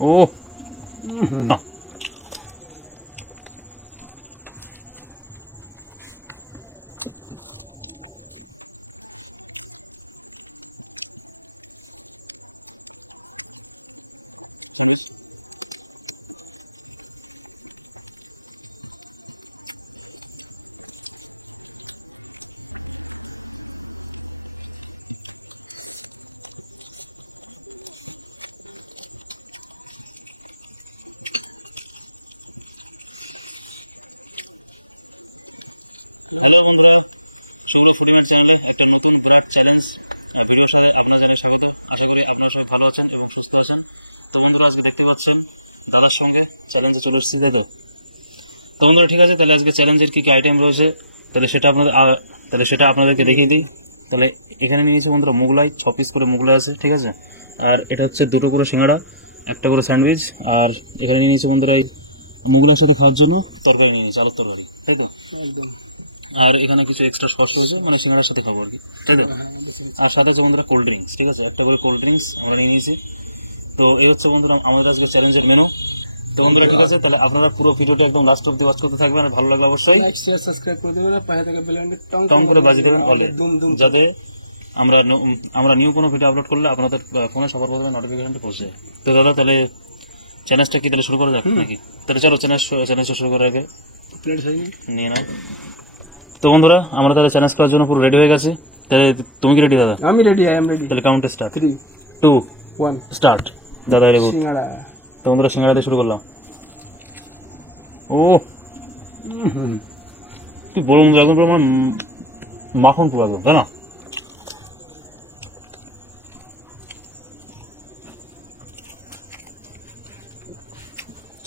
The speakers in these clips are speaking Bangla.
오. চ্যালেঞ্জ ভিডিওর সাথে আপনাদের স্বাগত। আশা করি আপনারা সবাই ভালো আছেন এবং সুস্থ আছেন। তো বন্ধুরা আজকে দেখতে পাচ্ছেন দাদার সঙ্গে চ্যালেঞ্জে চলে এসেছি, তাই তো? তো বন্ধুরা ঠিক আছে, তাহলে আজকে চ্যালেঞ্জের কী কী আইটেম রয়েছে তাহলে সেটা আপনাদেরকে দেখিয়ে দিই। তাহলে এখানে নিয়েছি বন্ধুরা মোগলাই, 6 পিস করে মোগলাই আছে, ঠিক আছে। আর এটা হচ্ছে 2টো করে সিঙ্গাড়া, 1টা করে স্যান্ডউইচ। আর এখানে নিয়েছি বন্ধুরা এই মোগলাইয়ের সাথে খাওয়ার জন্য তরকারি নিয়েছি, আলুর তরকারি, তাই তো? আর এখানে কিছু এক্সট্রা সস রয়েছে, মানে সিঙ্গাড়ার সাথে খাবো আর কি, তাই তো? আর সাথে আছে বন্ধুরা কোল্ড ড্রিঙ্কস, ঠিক আছে, 1টা করে কোল্ড ড্রিঙ্কস আমরা নিয়ে নিয়েছি। তো এই হচ্ছে বন্ধুরা আমাদের আজকে চ্যালেঞ্জের মেনু। তো বন্ধুরা ঠিক আছে, তাহলে আপনারা পুরো ভিডিওটা একদম লাস্ট অব্দি ওয়াচ করতে থাকবেন। ভালো লাগলে অবশ্যই সাবস্ক্রাইব করে দেবেন, পাশে থেকে বেল আইকনটা টং করে বাজিয়ে দেবেন বলে, যাতে আমরা নিউ কোনো ভিডিও আপলোড করলে আপনাদের ফোনে সবার প্রথমে নোটিফিকেশনটা পৌঁছে। তো দাদা তাহলে চ্যালেঞ্জটা কি তাহলে শুরু করা যাক নাকি? তাহলে চলো চ্যালেঞ্জটা শুরু করার আগে প্লেট নিয়ে নাও। তো বন্ধুরা আমরা তাহলে চ্যালেঞ্জ করার জন্য পুরো রেডি হয়ে গেছি। তাহলে তুমি কি রেডি দাদা? আমি রেডি, আই এম রেডি। তাহলে কাউন্ট স্টার্ট, 3 2 1 স্টার্ট। দাদা রেডি? সিঙ্গাড়া। তো বন্ধুরা সিঙ্গাড়া দিয়ে শুরু করলাম। ও তুই বড় বন্ধু একদম পুরো মানে মাখন পুরো একদম, তাই না?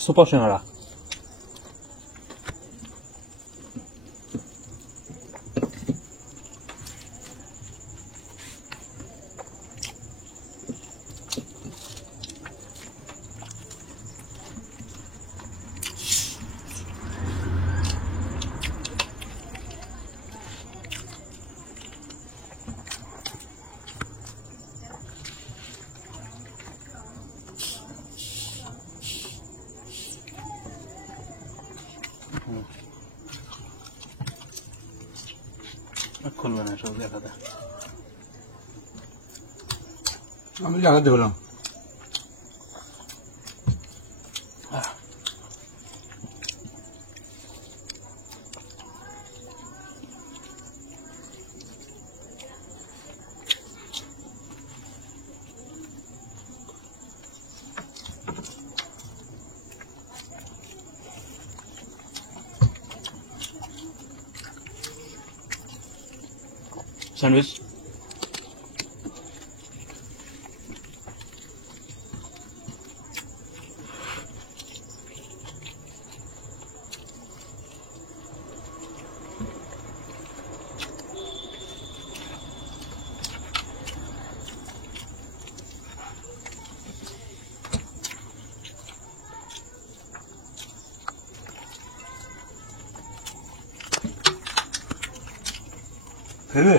সুপার সিঙ্গাড়া। খুলবে না, সব দেখাতে আমি লাগাতে বললাম। স্যান্ডউইচ। ফেলে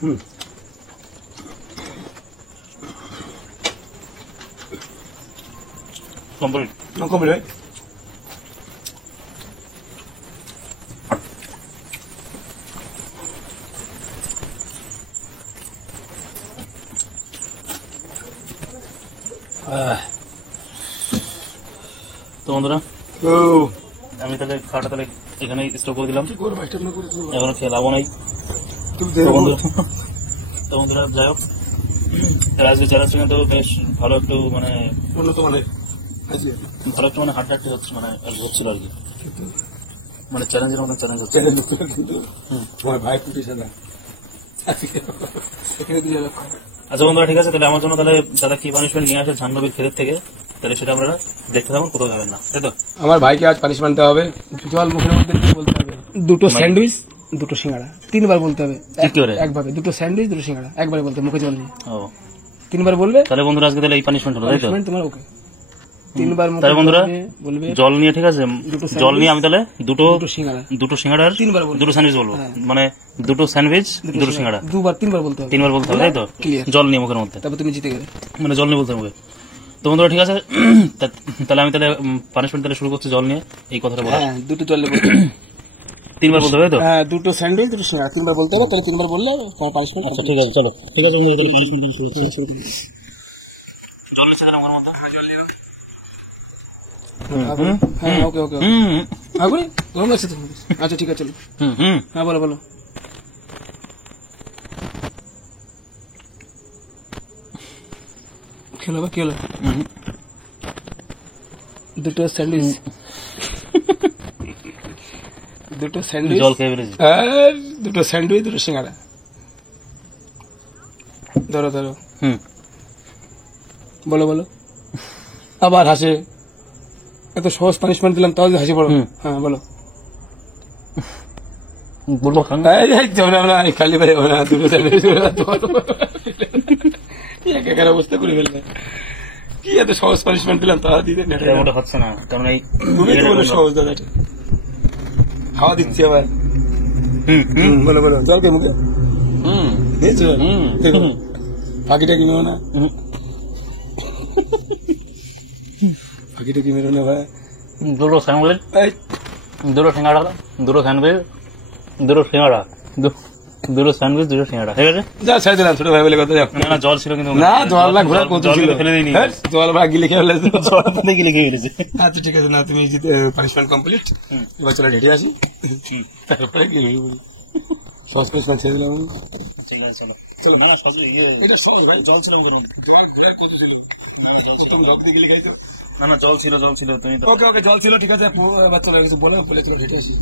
হুম কমপ্লিট। কমপ্লিট ভাই। তো বন্ধুরা ও আমি তাহলে খাওয়াটা তাহলে এখানেই স্টপ করে দিলাম, কি করবো ভাই, স্টেপ না করে দিবো। এখনো খেয়ে লাভও নাই। তুমি তো দেখো। বন্ধুরা যাই হোক, রাজবি চ্যালেঞ্জ কিন্তু বেশ ভালো একটু মানে উন্নত মানের আছে। ভালো একটু মানে হাড্ডাহাড্ডি হচ্ছে, মানে হচ্ছিল আর কি, মানে চ্যালেঞ্জের মতন চ্যালেঞ্জ হচ্ছে। চ্যানেল মুক্ত করে কিন্তু তোমার ভাই পুটিছে না এখানে দিয়ে রাখো। আচ্ছা বন্ধুরা ঠিক আছে, তাহলে আমার জন্য তাহলে দাদা কি পানিশমেন্ট নিয়ে আসে জাহ্নবীর ক্ষেতের থেকে, তাহলে সেটা আপনারা দেখতে থাকুন, কোথাও যাবেন না, তাই তো? আমার ভাইকে আজ পানিশমেন্ট দেওয়া হবে। জল মুখের মধ্যে বলতে হবে দুটো স্যান্ডউইচ দুটো সিঙ্গাড়া, 3 বার বলতে হবে। কি করে? একভাবে দুটো স্যান্ডউইচ দুটো সিঙ্গাড়া একবারে বলতে হবে, মুখে জল নিয়ে ও 3 বার বলবে। তাহলে বন্ধুরা আজকে তাহলে এই পানিশমেন্ট হলো, তাই তো? পানিশমেন্ট তোমার ওকে। 3 বার মুখে তাহলে বন্ধুরা বলবে জল নিয়ে, ঠিক আছে, দুটো জল নিয়ে আমি তাহলে দুটো দুটো সিঙ্গাড়া সিঙ্গাড়ার 3 বার বলবে। দুটো স্যান্ডউইচ বলবো, মানে দুটো স্যান্ডউইচ দুটো সিঙ্গাড়া 3 বার বলতে হবে। 3 বার বলতে হবে, তাই তো? Clear. জল নিয়ে মুখের মধ্যে, তারপর তুমি জিতে গেলে। মানে জল নিয়ে বলতে হবে। তো বন্ধুরা ঠিক আছে, তাহলে আমি তাহলে পানিশমেন্ট তাহলে শুরু করছি জল নিয়ে, এই কথাটা বলা। হ্যাঁ দুটো জলে বলতে 3 বার বলতে হবে, তাই তো? হ্যাঁ দুটো স্যান্ডউইচ দুটো সিঙ্গাড়া 3 বার বলতে হবে। তাহলে 3 বার বললে তোমার পানিশমেন্ট। আচ্ছা ঠিক আছে, চলো ঠিক আছে, আমি তাহলে punishment শুরু করছি। জল নিচ্ছে তাহলে মুখের মধ্যে। হ্যাঁ ওকে ওকে হুম আগুন গরম লাগছে তো। আচ্ছা ঠিক আছে চলো। হুম হুম হ্যাঁ বলো বলো। খেলো বা কি হলো? হুম। দুটো স্যান্ডউইচ দুটো স্যান্ডউইচ জল খেয়ে ফেলেছি। আর দুটো স্যান্ডউইচ দুটো সিঙ্গাড়া। ধরো ধরো হুম বলো বলো। আবার হাসে, এত সহজ পানিশমেন্ট দিলাম তাও যে হাসি পড়ো। হ্যাঁ বলো। বলবো খান। খালি ভাই দুটো স্যান্ডউইচ একাকার অবস্থা করে ফেলবে। কি এত সহজ পানিশমেন্ট দিলাম তা দিতে ওটা হচ্ছে না, কারণ এই তুমি তো বলো সহজ দাদা। খাওয়া দিচ্ছি আবার। হুম হুম বলো বলো জল কে মুখে হুম দিয়েছো? হুম দেখো পাখিটা কি মেরো না, হুম। পাখিটা কি মেরো না ভাই। দুটো স্যান্ডউইচ, এই, দুটো সিঙ্গাড়া, দুটো স্যান্ডউইচ, দুটো সিঙ্গাড়া, দুটো স্যান্ডউইচ, দুটো সিঙ্গাড়া, ঠিক আছে? যা ছেড়ে দিলাম ছোট ভাই বলে কথা। যাও না না জল ছিল কিন্তু, না জল না ঘোরা কত জল ছিল। কিন্তু ফেলে দিইনি, হ্যাঁ, জল ভাগ গিলে খেয়ে ফেলেছো। জল দেখে লিখে ফেলেছে। আচ্ছা ঠিক আছে, না তুমি জিতে পানিশমেন্ট কমপ্লিট। এবার চলো ঢেটে আসি, তারপরে গিয়ে সস পানিশমেন্ট ছেড়ে দিলাম। ঠিক আছে চলো। না না সবজি এটা সব ভাই জল ছিল বুঝলাম। কত ছিল? তুমি লোক দিকে লিখাইছো। না না জল ছিল তুমি তো। ওকে ওকে জল ছিল ঠিক আছে। বাচ্চারা কিছু বলে বলে চলো ঢেটে আসি।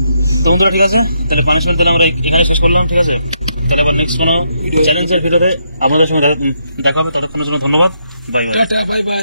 তো বন্ধুরা ঠিক আছে, তাহলে পানিশমেন্ট দিলে আমরা এখানে শেষ করলাম, ঠিক আছে? তাহলে আবার নেক্সট কোনো চ্যালেঞ্জের ভিডিওতে আপনাদের সঙ্গে দেখা হবে, ততক্ষণের জন্য ধন্যবাদ, বাই বাই। Bye bye.